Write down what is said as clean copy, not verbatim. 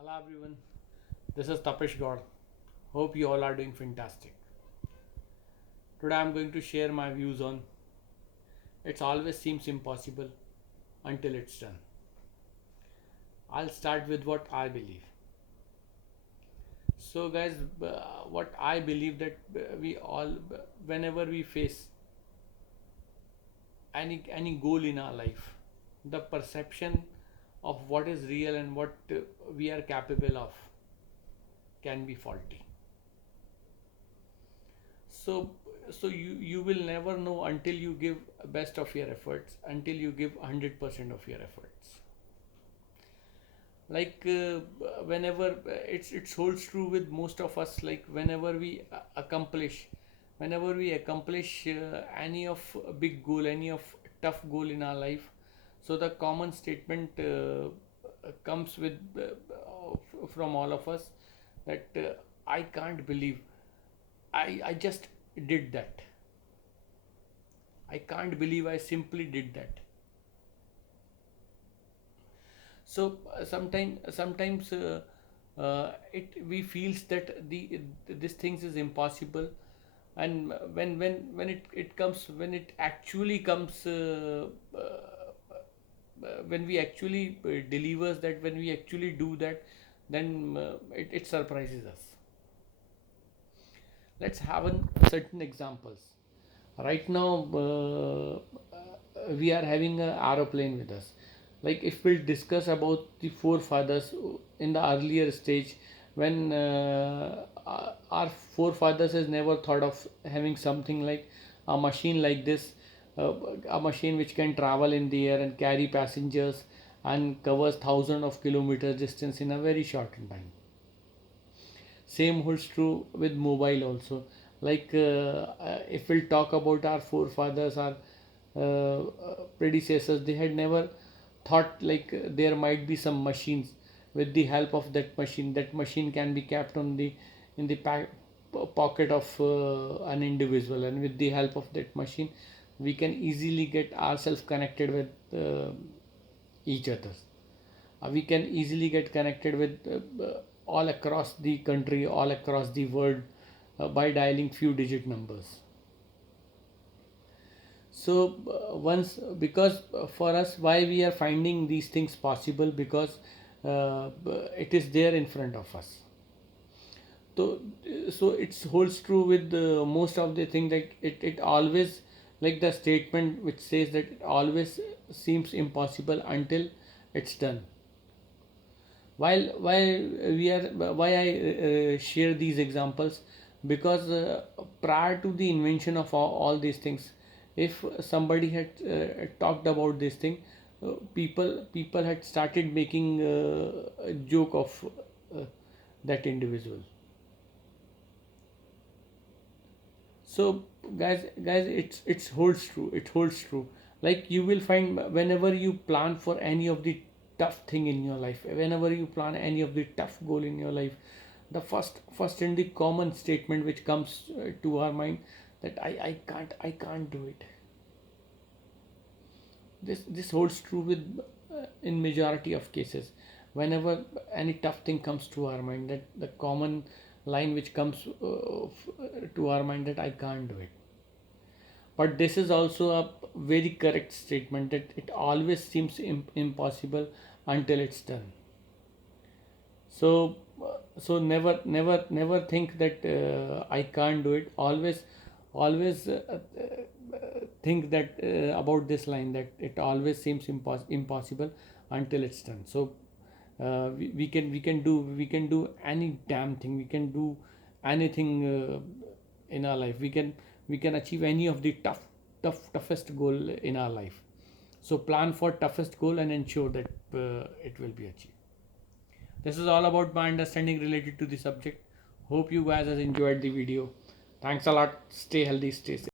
Hello everyone, this is Tapish God. Hope you all are doing fantastic. Today I'm going to share my views on it always seems impossible until it's done. I'll start with what I believe. So guys, what I believe that we all whenever we face any goal in our life, the perception of what is real and what we are capable of can be faulty. So you will never know until you give best of your efforts, until you give 100% of your efforts. Like whenever it holds true with most of us, like whenever we accomplish any of a big goal, any of tough goal in our life, so the common statement comes with from all of us that I can't believe I just did that. I can't believe I simply did that. So sometimes it we feels that the this things is impossible, and when it actually comes when we actually delivers that, when we actually do that, then it surprises us. Let's have certain examples. Right now we are having an aeroplane with us. Like if we'll discuss about the forefathers in the earlier stage, when our forefathers has never thought of having something like a machine like this, uh, a machine which can travel in the air and carry passengers and covers thousands of kilometers distance in a very short time. Same holds true with mobile also. Like if we'll talk about our forefathers, our predecessors, they had never thought like there might be some machines. With the help of that machine can be kept on the in the pocket of an individual, and with the help of that machine we can easily get ourselves connected with each other. We can easily get connected with all across the country, all across the world, by dialing few digit numbers. So once because for us, why we are finding these things possible, because it is there in front of us. So it holds true with most of the thing, like it always, like the statement which says that it always seems impossible until it's done. Why I share these examples, because prior to the invention of all these things, if somebody had talked about this thing, people had started making a joke of uh, that individual. So guys, it's holds true, it holds true. Like you will find whenever you plan for any of the tough thing in your life, whenever you plan any of the tough goal in your life, the first and the common statement which comes to our mind, that I can't do it. This holds true with in majority of cases. Whenever any tough thing comes to our mind, that the common line which comes to our mind, that I can't do it. But this is also a very correct statement, that it always seems impossible until it's done. So never think that I can't do it. Always think that about this line, that it always seems impossible until it's done. So we can do any damn thing, we can do anything in our life. We can achieve any of the toughest goal in our life. So plan for toughest goal and ensure that it will be achieved. This is all about my understanding related to the subject. Hope you guys have enjoyed the video. Thanks a lot. Stay healthy, stay safe.